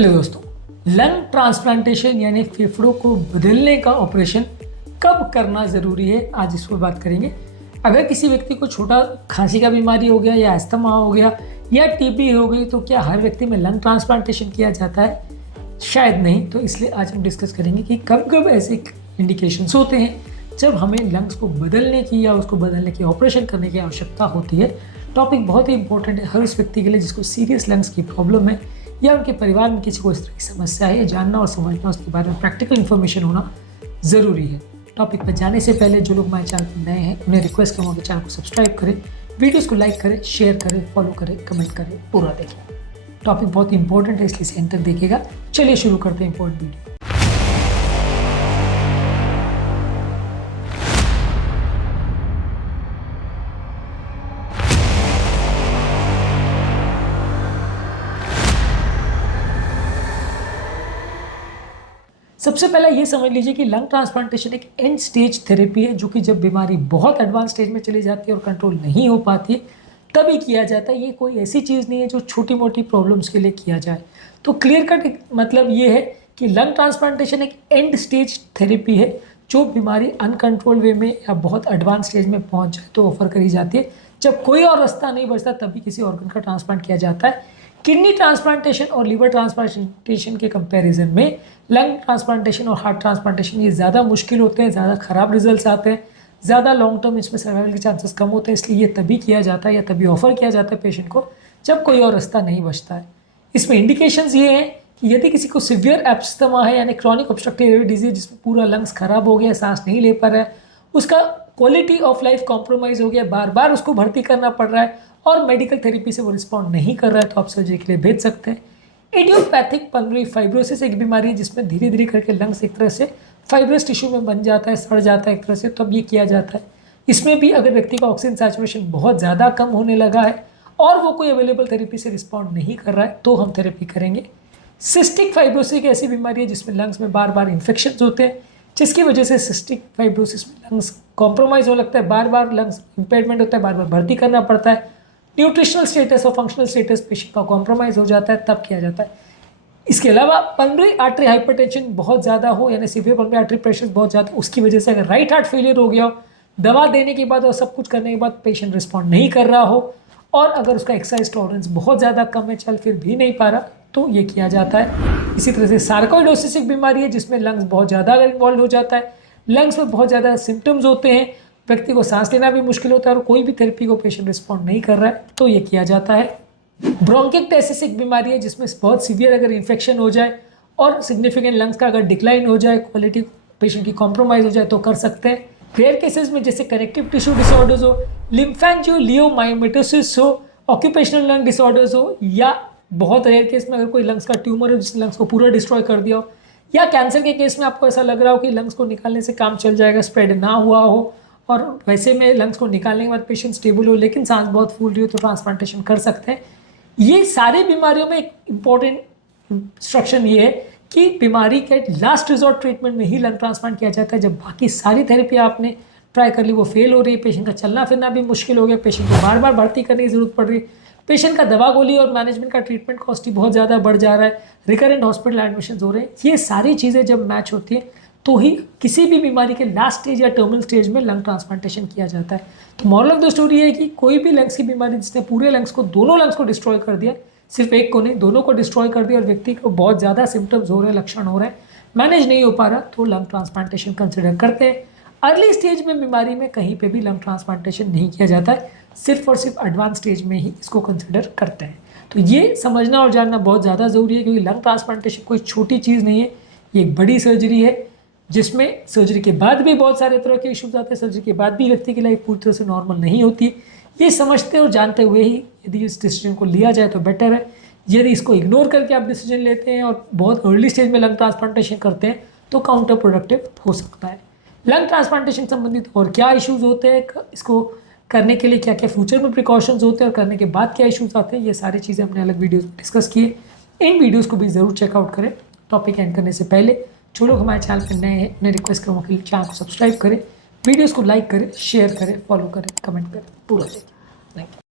Hello दोस्तों, lung transplantation यानी फेफड़ों को बदलने का ऑपरेशन कब करना ज़रूरी है, आज इस पर बात करेंगे। अगर किसी व्यक्ति को छोटा खांसी का बीमारी हो गया या अस्थमा हो गया या टीबी हो गई तो क्या हर व्यक्ति में लंग ट्रांसप्लांटेशन किया जाता है? शायद नहीं। तो इसलिए आज हम डिस्कस करेंगे कि कब कब ऐसे इंडिकेशंस होते हैं जब हमें लंग्स को बदलने की या उसको बदलने की ऑपरेशन करने की आवश्यकता होती है। टॉपिक बहुत ही इंपॉर्टेंट है हर उस व्यक्ति के लिए जिसको सीरियस लंग्स की प्रॉब्लम है या उनके परिवार में किसी को इस तरह की समस्या है। जानना और समझना, उसके बारे में प्रैक्टिकल इन्फॉर्मेशन होना ज़रूरी है। टॉपिक पर जाने से पहले जो लोग हमारे चैनल पर नए हैं उन्हें रिक्वेस्ट करूँगा कि चैनल को सब्सक्राइब करें, वीडियोस को लाइक करें, शेयर करें, फॉलो करें, कमेंट करें, पूरा देखें। टॉपिक बहुत इंपॉर्टेंट है इसलिए इसे एंड तक देखिएगा। चलिए शुरू करते हैं इंपॉर्टेंट वीडियो। सबसे पहले ये समझ लीजिए कि लंग ट्रांसप्लांटेशन एक एंड स्टेज थेरेपी है, जो कि जब बीमारी बहुत एडवांस स्टेज में चली जाती है और कंट्रोल नहीं हो पाती है तभी किया जाता है। ये कोई ऐसी चीज़ नहीं है जो छोटी मोटी प्रॉब्लम्स के लिए किया जाए। तो क्लियर कट मतलब ये है कि लंग ट्रांसप्लांटेशन एक एंड स्टेज थेरेपी है जो बीमारी अनकंट्रोल वे में या बहुत एडवांस स्टेज में पहुँच जाए तो ऑफर करी जाती है। जब कोई और रास्ता नहीं बचता तभी किसी ऑर्गन का ट्रांसप्लांट किया जाता है। किडनी ट्रांसप्लांटेशन और लीवर ट्रांसप्लांटेशन के कंपैरिजन में लंग ट्रांसप्लांटेशन और हार्ट ट्रांसप्लांटेशन ये ज़्यादा मुश्किल होते हैं, ज़्यादा ख़राब रिजल्ट्स आते हैं, ज़्यादा लॉन्ग टर्म इसमें सर्वाइवल के चांसेस कम होते हैं। इसलिए ये तभी किया जाता है या तभी ऑफर किया जाता है पेशेंट को जब कोई और रास्ता नहीं बचता है। इसमें इंडिकेशंस ये हैं कि यदि किसी को सिवियर एब्स्थमा है यानी क्रॉनिक ऑब्स्ट्रक्टिव डिजीज जिसमें पूरा लंग्स खराब हो गया, सांस नहीं ले पा रहा है, उसका क्वालिटी ऑफ लाइफ कॉम्प्रोमाइज़ हो गया, बार बार उसको भर्ती करना पड़ रहा है और मेडिकल थेरेपी से वो रिस्पॉन्ड नहीं कर रहा है तो आप सर्जरी के लिए भेज सकते हैं। इडियोपैथिक पल्मोनरी फाइब्रोसिस एक बीमारी है जिसमें धीरे धीरे करके लंग्स एक तरह से फाइब्रस टिश्यू में बन जाता है, सड़ जाता है एक तरह से, तब ये किया जाता है। इसमें भी अगर व्यक्ति का ऑक्सीजन सैचुरेशन बहुत ज़्यादा कम होने लगा है और वो कोई अवेलेबल थेरेपी से रिस्पॉन्ड नहीं कर रहा है तो हम थेरेपी करेंगे। सिस्टिक फाइब्रोसिस एक ऐसी बीमारी है जिसमें लंग्स में बार बार इन्फेक्शन होते हैं जिसकी वजह से सिस्टिक फाइब्रोसिस में लंग्स कॉम्प्रोमाइज़ होने लगता है, बार बार लंग्स इंपेयरमेंट होता है, बार बार भर्ती करना पड़ता है। न्यूट्रिशनल स्टेटस और फंक्शनल स्टेटस पेशेंट का कॉम्प्रोमाइज़ हो जाता है तब किया जाता है। इसके अलावा पल्मोनरी आर्टरी हाइपरटेंशन बहुत ज़्यादा हो यानी सीवियर पल्मोनरी आर्टरी प्रेशर बहुत ज़्यादा, उसकी वजह से अगर राइट हार्ट फेलियर हो गया हो, दवा देने के बाद और सब कुछ करने के बाद पेशेंट रिस्पॉन्ड नहीं कर रहा हो और अगर उसका एक्सरसाइज टॉलरेंस बहुत ज़्यादा कम है, चल फिर भी नहीं पा रहा, तो ये किया जाता है। इसी तरह से सार्कोइडोसिस एक बीमारी है जिसमें लंग्स बहुत ज़्यादा अगर इन्वॉल्व हो जाता है, लंग्स में बहुत ज़्यादा सिम्टम्स होते हैं, व्यक्ति को सांस लेना भी मुश्किल होता है और कोई भी थेरेपी को पेशेंट रिस्पॉन्ड नहीं कर रहा है तो ये किया जाता है। ब्रोंकिक्टेसिस एक बीमारी है जिसमें बहुत सीवियर अगर इन्फेक्शन हो जाए और सिग्निफिकेंट लंग्स का अगर डिक्लाइन हो जाए, क्वालिटी पेशेंट की कॉम्प्रोमाइज़ हो जाए तो कर सकते हैं। रेयर केसेस में जैसे कनेक्टिव टिश्यू डिसऑर्डर्स हो, लिम्फेंजियोलियोमायोमाइटोसिस हो, ऑक्यूपेशनल लंग डिसऑर्डर्स हो, या बहुत रेयर केस में अगर कोई लंग्स का ट्यूमर हो जिसने लंग्स को पूरा डिस्ट्रॉय कर दिया हो, या कैंसर के केस में आपको ऐसा लग रहा हो कि लंग्स को निकालने से काम चल जाएगा, स्प्रेड ना हुआ हो और वैसे में लंग्स को निकालने के बाद पेशेंट स्टेबल हो लेकिन सांस बहुत फूल रही हो तो ट्रांसप्लांटेशन कर सकते हैं। ये सारी बीमारियों में एक इम्पॉर्टेंट इंस्ट्रक्शन ये है कि बीमारी के लास्ट रिजॉर्ट ट्रीटमेंट में ही लंग ट्रांसप्लांट किया जाता है। जब बाकी सारी थेरेपी आपने ट्राई कर ली वो फेल हो रही है, पेशेंट का चलना फिरना भी मुश्किल हो गया, पेशेंट को बार बार भर्ती करने की जरूरत पड़ रही है, पेशेंट का दवा गोली और मैनेजमेंट का ट्रीटमेंट कॉस्ट ही बहुत ज़्यादा बढ़ जा रहा है, रिकरेंट हॉस्पिटल एडमिशन हो रहे हैं, ये सारी चीज़ें जब मैच होती हैं तो ही किसी भी बीमारी के लास्ट स्टेज या टर्मिनल स्टेज में लंग ट्रांसप्लांटेशन किया जाता है। तो मॉरल ऑफ द स्टोरी है कि कोई भी लंग्स की बीमारी जिसने पूरे लंग्स को, दोनों लंग्स को डिस्ट्रॉय कर दिया, सिर्फ एक को नहीं दोनों को डिस्ट्रॉय कर दिया और व्यक्ति को बहुत ज़्यादा सिम्टम्स हो रहे हैं, लक्षण हो रहे हैं, मैनेज नहीं हो पा रहा, तो लंग ट्रांसप्लांटेशन कंसिडर करते हैं। अर्ली स्टेज में बीमारी में कहीं पे भी लंग ट्रांसप्लांटेशन नहीं किया जाता है, सिर्फ और सिर्फ एडवांस स्टेज में ही इसको कंसिडर करते हैं। तो ये समझना और जानना बहुत ज़्यादा ज़रूरी है क्योंकि लंग ट्रांसप्लांटेशन कोई छोटी चीज़ नहीं है, ये एक बड़ी सर्जरी है जिसमें सर्जरी के बाद भी बहुत सारे तरह के इश्यूज आते हैं, सर्जरी के बाद भी व्यक्ति की लाइफ पूरी तरह से नॉर्मल नहीं होती है। ये समझते और जानते हुए ही यदि इस डिसीजन को लिया जाए तो बेटर है। यदि इसको इग्नोर करके आप डिसीजन लेते हैं और बहुत अर्ली स्टेज में लंग ट्रांसप्लांटेशन करते हैं तो काउंटर प्रोडक्टिव हो सकता है। लंग ट्रांसप्लांटेशन संबंधित और क्या इश्यूज होते हैं, इसको करने के लिए क्या क्या फ्यूचर में प्रिकॉशंस होते हैं और करने के बाद क्या इश्यूज आते हैं, ये सारी चीज़ें हमने अलग वीडियोस में डिस्कस किए। इन वीडियोस को भी ज़रूर चेकआउट करें। टॉपिक एंड करने से पहले जो लोग हमारे चैनल पर नए हैं उन्हें रिक्वेस्ट करूँगा कि चैनल को सब्सक्राइब करें, वीडियोज़ को लाइक करें, शेयर करें, फॉलो करें, कमेंट करें, पूरा देखें। Thank you.